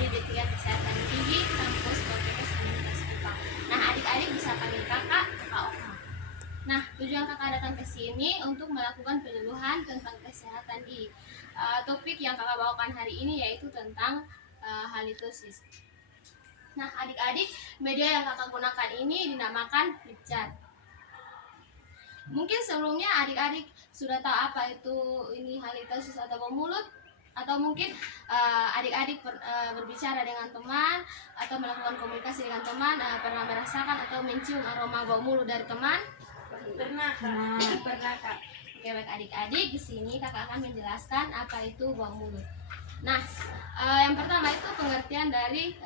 kembali di Tiga Kesehatan Gigi Kampus Poltekkes Universitas Kupang. Nah, adik-adik bisa panggil kakak Oka. Nah, tujuan kakak datang ke sini untuk melakukan penyuluhan tentang kesehatan gigi. Topik yang kakak bawakan hari ini yaitu tentang halitosis. Nah, adik-adik, media yang kakak gunakan ini dinamakan flip chart. Mungkin sebelumnya adik-adik sudah tahu apa itu ini halitosis atau bau mulut, atau mungkin adik-adik berbicara dengan teman atau melakukan komunikasi dengan teman, pernah merasakan atau mencium aroma bau mulut dari teman? Pernah, Kak. Oke, baik adik-adik, di sini kakak akan menjelaskan apa itu bau mulut. Nah, yang pertama itu pengertian dari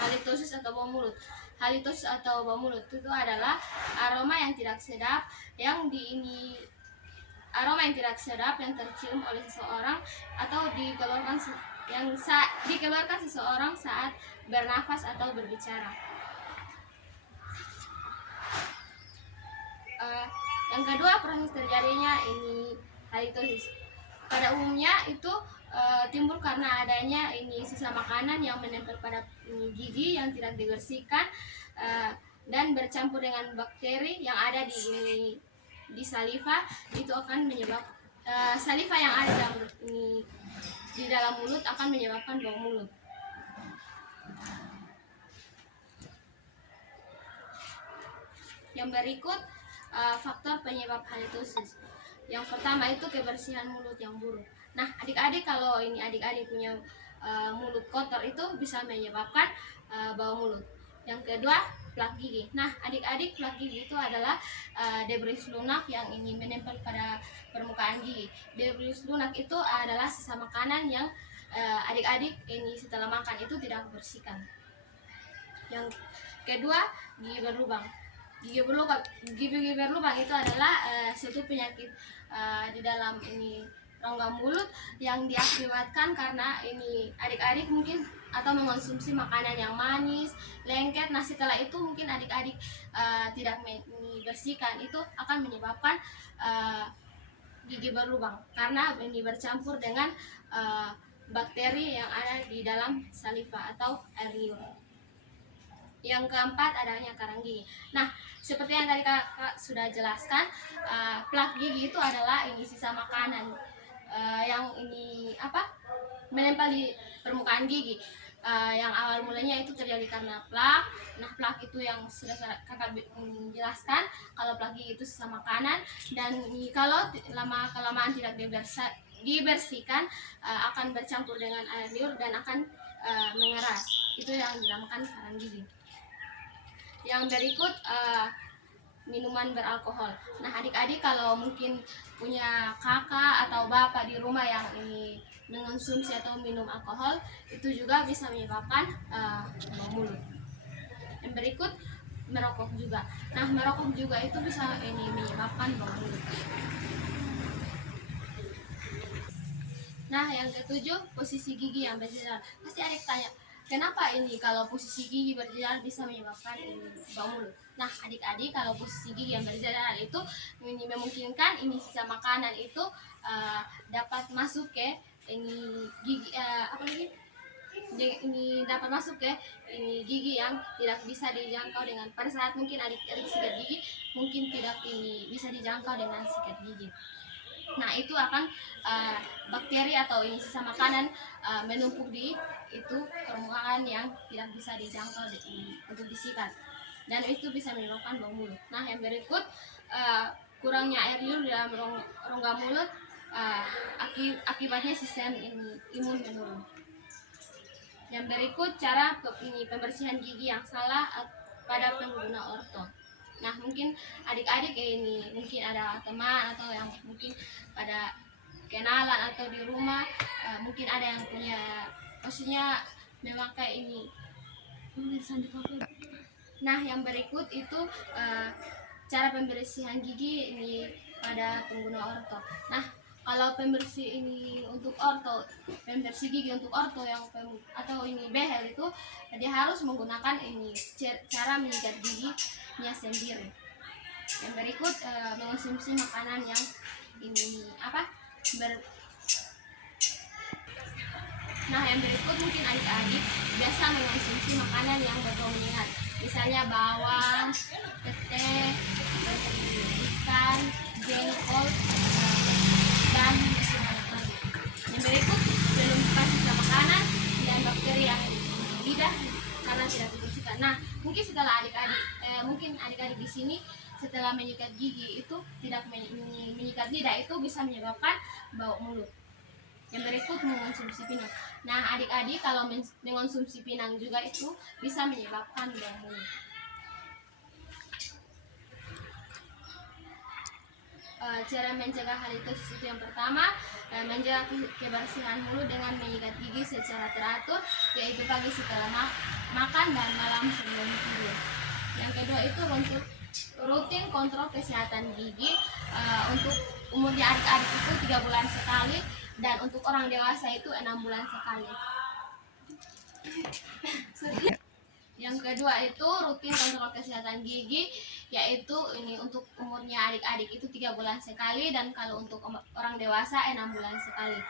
halitosis atau bau mulut. Halitosis atau bau mulut itu adalah aroma yang tidak sedap yang yang tercium oleh seseorang atau dikeluarkan dikeluarkan seseorang saat bernafas atau berbicara. Yang kedua, proses terjadinya ini halitosis. Pada umumnya itu timbul karena adanya sisa makanan yang menempel pada gigi yang tidak dibersihkan dan bercampur dengan bakteri yang ada di saliva. Itu akan menyebabkan saliva yang ada di dalam mulut akan menyebabkan bau mulut. Yang berikut faktor penyebab halitosis. Yang pertama itu kebersihan mulut yang buruk. Nah, adik-adik, kalau adik-adik punya mulut kotor itu bisa menyebabkan bau mulut. Yang kedua, plak gigi. Nah, adik-adik, plak gigi itu adalah debris lunak yang menempel pada permukaan gigi. Debris lunak itu adalah sisa makanan yang adik-adik setelah makan itu tidak bersihkan. Yang kedua, gigi berlubang. Gigi berlubang itu adalah suatu penyakit di dalam rongga mulut yang diakibatkan karena adik-adik mungkin atau mengonsumsi makanan yang manis, lengket. Nah, setelah itu mungkin adik-adik tidak bersihkan, itu akan menyebabkan gigi berlubang karena bercampur dengan bakteri yang ada di dalam saliva atau air liur. Yang keempat, adanya karang gigi. Nah, seperti yang tadi kakak sudah jelaskan, plak gigi itu adalah sisa makanan yang menempel di permukaan gigi. Yang awal mulanya itu terjadi karena plak. Nah, plak itu yang sudah kakak jelaskan, kalau plak gigi itu sisa makanan, dan kalau kelamaan tidak dibersihkan akan bercampur dengan air liur dan akan mengeras. Itu yang dinamakan karang gigi. Yang berikut minuman beralkohol. Nah, adik-adik kalau mungkin punya kakak atau bapak di rumah yang mengonsumsi atau minum alkohol, itu juga bisa menyebabkan bau mulut. Yang berikut, merokok juga. Nah, merokok juga itu bisa menyebabkan bau mulut. Nah, yang ketujuh, posisi gigi yang berjalan. Pasti adik tanya, kenapa kalau posisi gigi berjalan bisa menyebabkan bau mulut? Nah, adik-adik, kalau posisi gigi yang berjalan itu memungkinkan sisa makanan itu dapat masuk ke dapat masuk ke gigi yang tidak bisa dijangkau dengan, pada saat mungkin adik-adik sikat gigi mungkin tidak bisa dijangkau dengan sikat gigi. Nah, itu akan bakteri atau sisa makanan menumpuk di permukaan yang tidak bisa dijangkau untuk disikat, dan itu bisa menyebabkan bau mulut. Nah, yang berikut, kurangnya air liur dalam rongga mulut, akibatnya sistem imun menurun. Yang berikut, cara pembersihan gigi yang salah pada pengguna orto. Nah, mungkin adik-adik mungkin ada teman atau yang mungkin pada kenalan atau di rumah mungkin ada yang punya, maksudnya memakai Nah, yang berikut itu cara pembersihan gigi pada pengguna orto. Nah, kalau pembersih gigi untuk orto atau behel itu, dia harus menggunakan cara menyikat giginya sendiri. Yang berikut, mengonsumsi makanan yang Nah, yang berikut mungkin adik-adik biasa mengonsumsi makanan yang berbau menyengat, misalnya bawang, pete, ikan, jengkol, dan masih banyak lagi. Yang berikut belum sisa makanan dan bakteri yang di lidah karena tidak dibersihkan. Nah, mungkin setelah adik-adik di sini setelah menyikat gigi itu tidak menyikat lidah, itu bisa menyebabkan bau mulut. Yang berikut mengonsumsi pinang. Nah, adik-adik kalau mengonsumsi pinang juga itu bisa menyebabkan bau mulut. Cara mencegah halitosis itu yang pertama, menjaga kebersihan mulut dengan menyikat gigi secara teratur, yaitu pagi setelah makan dan malam sebelum tidur. Yang kedua itu rutin kontrol kesehatan gigi. Untuk umurnya adik-adik itu 3 bulan sekali, dan untuk orang dewasa itu 6 bulan sekali. Yang kedua itu rutin kontrol kesehatan gigi, yaitu ini untuk umurnya adik-adik itu 3 bulan sekali, dan kalau untuk orang dewasa 6 bulan sekali.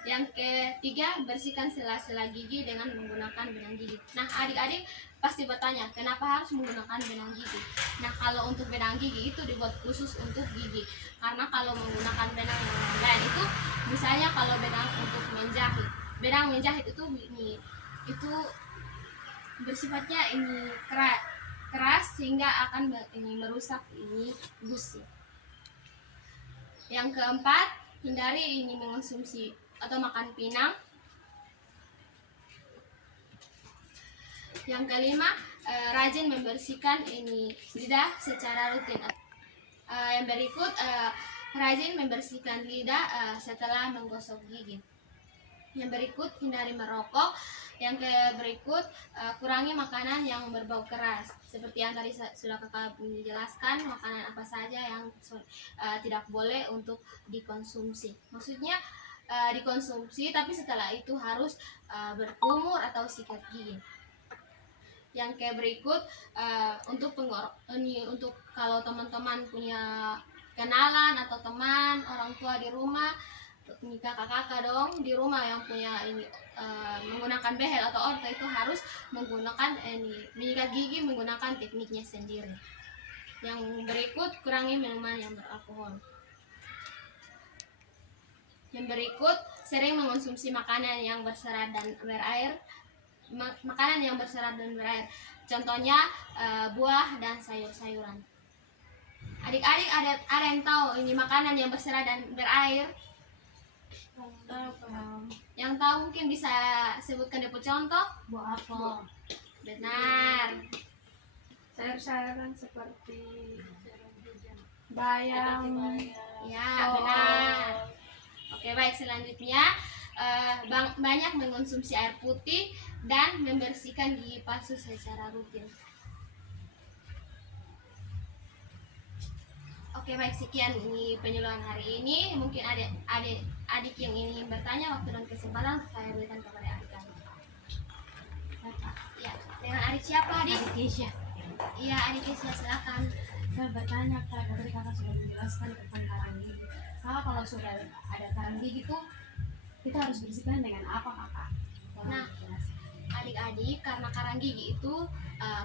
Yang ketiga, bersihkan sela-sela gigi dengan menggunakan benang gigi. Nah, adik-adik pasti bertanya, kenapa harus menggunakan benang gigi? Nah, kalau untuk benang gigi itu dibuat khusus untuk gigi. Karena kalau menggunakan benang yang lain itu, misalnya kalau benang untuk menjahit, benang menjahit itu bersifatnya keras sehingga akan merusak gusi. Yang keempat, hindari mengonsumsi atau makan pinang. Yang kelima, rajin membersihkan lidah secara rutin. Yang berikut, rajin membersihkan lidah setelah menggosok gigi. Yang berikut, hindari merokok. Yang berikut, kurangi makanan yang berbau keras. Seperti yang tadi sudah kakak menjelaskan, makanan apa saja yang tidak boleh untuk dikonsumsi. Maksudnya dikonsumsi, tapi setelah itu harus berkumur atau sikat gigi. Yang berikut, untuk kalau teman-teman punya kenalan atau teman orang tua di rumah, kakak-kakak dong di rumah yang punya menggunakan behel atau orto, itu harus menggunakan menyikat gigi menggunakan tekniknya sendiri. Yang berikut, kurangi minuman yang beralkohol. Yang berikut, sering mengonsumsi makanan yang berserat dan berair. Makanan yang berserat dan berair, contohnya buah dan sayur-sayuran. Adik-adik ada yang tahu ini makanan yang berserat dan berair? Yang tahu mungkin bisa sebutkan depo contoh? Buah apel. Benar. Sayur-sayuran seperti bayam. Ya, benar. Oke, baik, selanjutnya banyak mengonsumsi air putih dan membersihkan gigi palsu secara rutin. Oke, baik, sekian penyuluhan hari ini. Mungkin adik yang ingin bertanya, waktu dan kesempatan saya berikan kepada adik-adik. Ya, dengan adik siapa, adik? Adik Keisha. Iya, adik Keisha, silakan. Saya bertanya, Kak, tadi kakak sudah menjelaskan tentang karang gigi. Kalau sudah ada karang gigi tuh kita harus bersihkan dengan apa, Kakak? Nah, adik-adik, karena karang gigi itu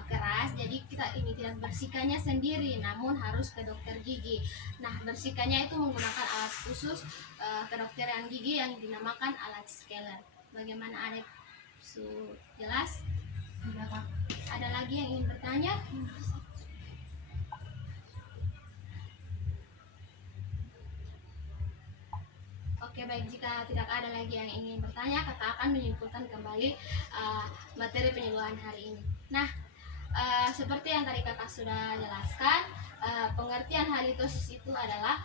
keras, jadi kita tidak bersihkannya sendiri, namun harus ke dokter gigi. Nah, bersihkannya itu menggunakan alat khusus kedokteran gigi yang dinamakan alat scaler. Bagaimana, adik? Jelas? Tidak, Kak. Ada lagi yang ingin bertanya? Oke, baik, jika tidak ada lagi yang ingin bertanya, kakak akan menyimpulkan kembali materi penyuluhan hari ini. Nah, seperti yang tadi kakak sudah jelaskan, pengertian halitosis itu adalah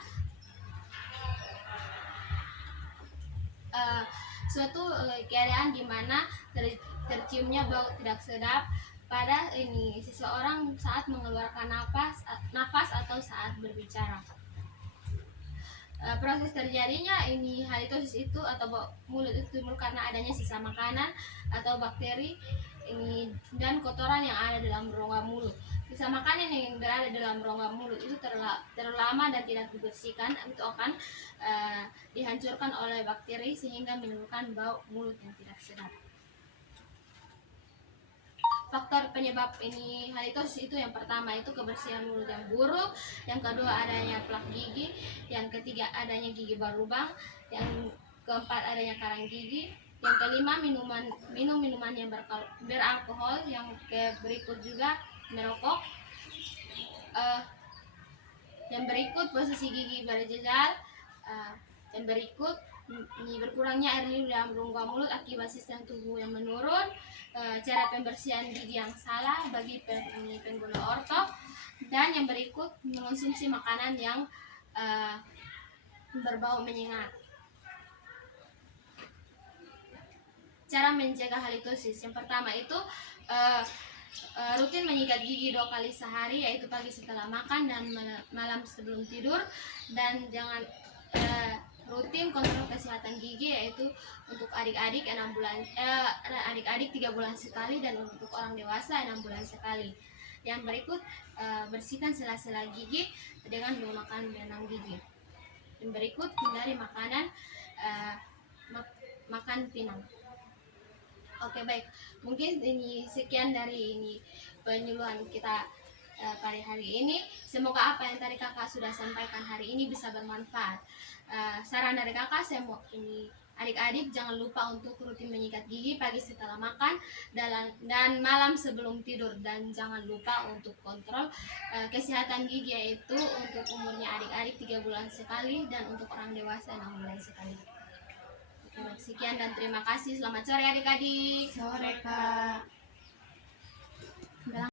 suatu keadaan di mana terciumnya bau tidak sedap pada seseorang saat mengeluarkan nafas atau saat berbicara. Proses terjadinya halitosis itu atau bau mulut itu timbul karena adanya sisa makanan atau bakteri dan kotoran yang ada dalam rongga mulut. Sisa makanan yang berada dalam rongga mulut itu terlalu lama dan tidak dibersihkan, itu akan dihancurkan oleh bakteri sehingga menimbulkan bau mulut yang tidak sedap. Faktor penyebab ini halitosis itu yang pertama itu kebersihan mulut yang buruk, yang kedua adanya plak gigi, yang ketiga adanya gigi berlubang, yang keempat adanya karang gigi, yang kelima minuman yang beralkohol, yang berikut juga merokok, yang berikut posisi gigi berjejal, yang berikut berkurangnya air liur dalam rongga mulut akibat sistem tubuh yang menurun, cara pembersihan gigi yang salah bagi pengguna orto, dan yang berikut mengonsumsi makanan yang berbau menyengat. Cara mencegah halitosis yang pertama itu rutin menyikat gigi 2 kali sehari, yaitu pagi setelah makan dan malam sebelum tidur, dan jangan rutin kontrol kesehatan gigi, yaitu untuk adik-adik 3 bulan sekali dan untuk orang dewasa 6 bulan sekali. Yang berikut bersihkan sela-sela gigi dengan menggunakan benang gigi. Yang berikut hindari makanan makan pinang. Oke, baik, mungkin ini sekian dari penyuluhan kita pada hari ini. Semoga apa yang tadi kakak sudah sampaikan hari ini bisa bermanfaat. Saran dari kakak, saya mau adik-adik jangan lupa untuk rutin menyikat gigi pagi setelah makan dan malam sebelum tidur, dan jangan lupa untuk kontrol kesehatan gigi, yaitu untuk umurnya adik-adik 3 bulan sekali dan untuk orang dewasa 6 bulan sekali. Sekian dan terima kasih. Selamat sore adik-adik. Sore, Kak.